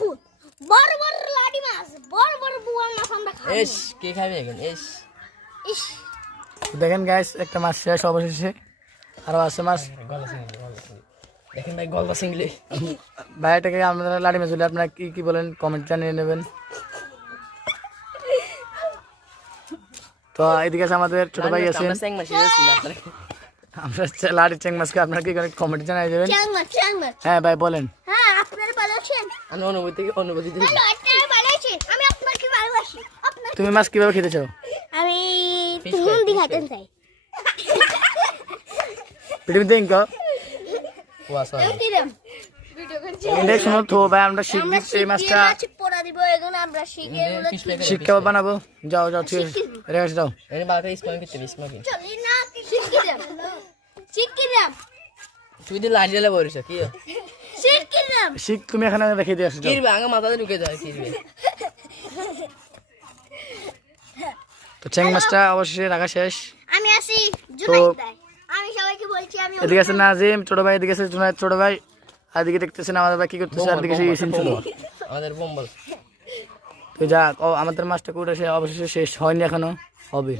দেখুন বড় বড় লাডি মাছ বড় বড় বুয়ার মাছ আমরা খাই এস কে খাবে এখন এস ইস দেখেন গাইস একটা মাছ শেষ অবশেষে আরো আছে মাছ দেখেন ভাই গলদা চিংড়ি ভাই এটাকে আমরা লাড়ি মাছ বলি আপনারা কি কি বলেন কমেন্ট জানিয়ে নেবেন তো এদিকে আছে আমাদের ছোট ভাই আছেন আমরা স্যাং মাছ এসেছি আপনারা আমরা লাড়ি চেং মাছকে আপনারা কি কমেন্ট জানিয়ে দেবেন চ্যাং মাছ হ্যাঁ ভাই বলেন হ্যাঁ আপনারা ভালোবাসেন আমি অনুভূতি দিই ভালো আপনারা ভালোবাসেন আমি আপনাকে ভালোবাসি আপনার তুমি মাছ কিভাবে খেতে চাও আমি তুমুল দিখাতেন চাই পৃথিবীতে ইনকা ওয়াসা কিরম ভিডিও করছি দেখ শুনো তো ভাই আমরা শিখবি এই মাছটা পোড়া দিব এখন আমরা শিখে এগুলো শিক্ষা বানাবো যাও যাও ঠিক আছে রেখে দাও এনে বাটা স্মোকিং করতে স্মোকিং চলি না শিখিলাম তুই দি লাইন দিলে বলিস কি শিখিলাম শিখ তুমি এখানে রেখে দিয়ে আসো যাও। কিরবে আগে মাথাতে ঢুকে যায় কিরবে তো চেং মাছটা অবশেষে রাখা শেষ আমি আসি জুনাইদ ভাই আমি সবাইকে বলছি আমি এদিকে আছে নাজিম ছোট ভাই এদিকে আছে জুনায়েদ ছোট ভাই আর এদিকে দেখতেছেন আমাদের ভাই কি করতেছে আর এদিকে সেই সিন ছিল আমাদের বোম্বল তো যা আমাদের মাছটা কোটা সে অবশেষে শেষ হয়নি এখনো হবে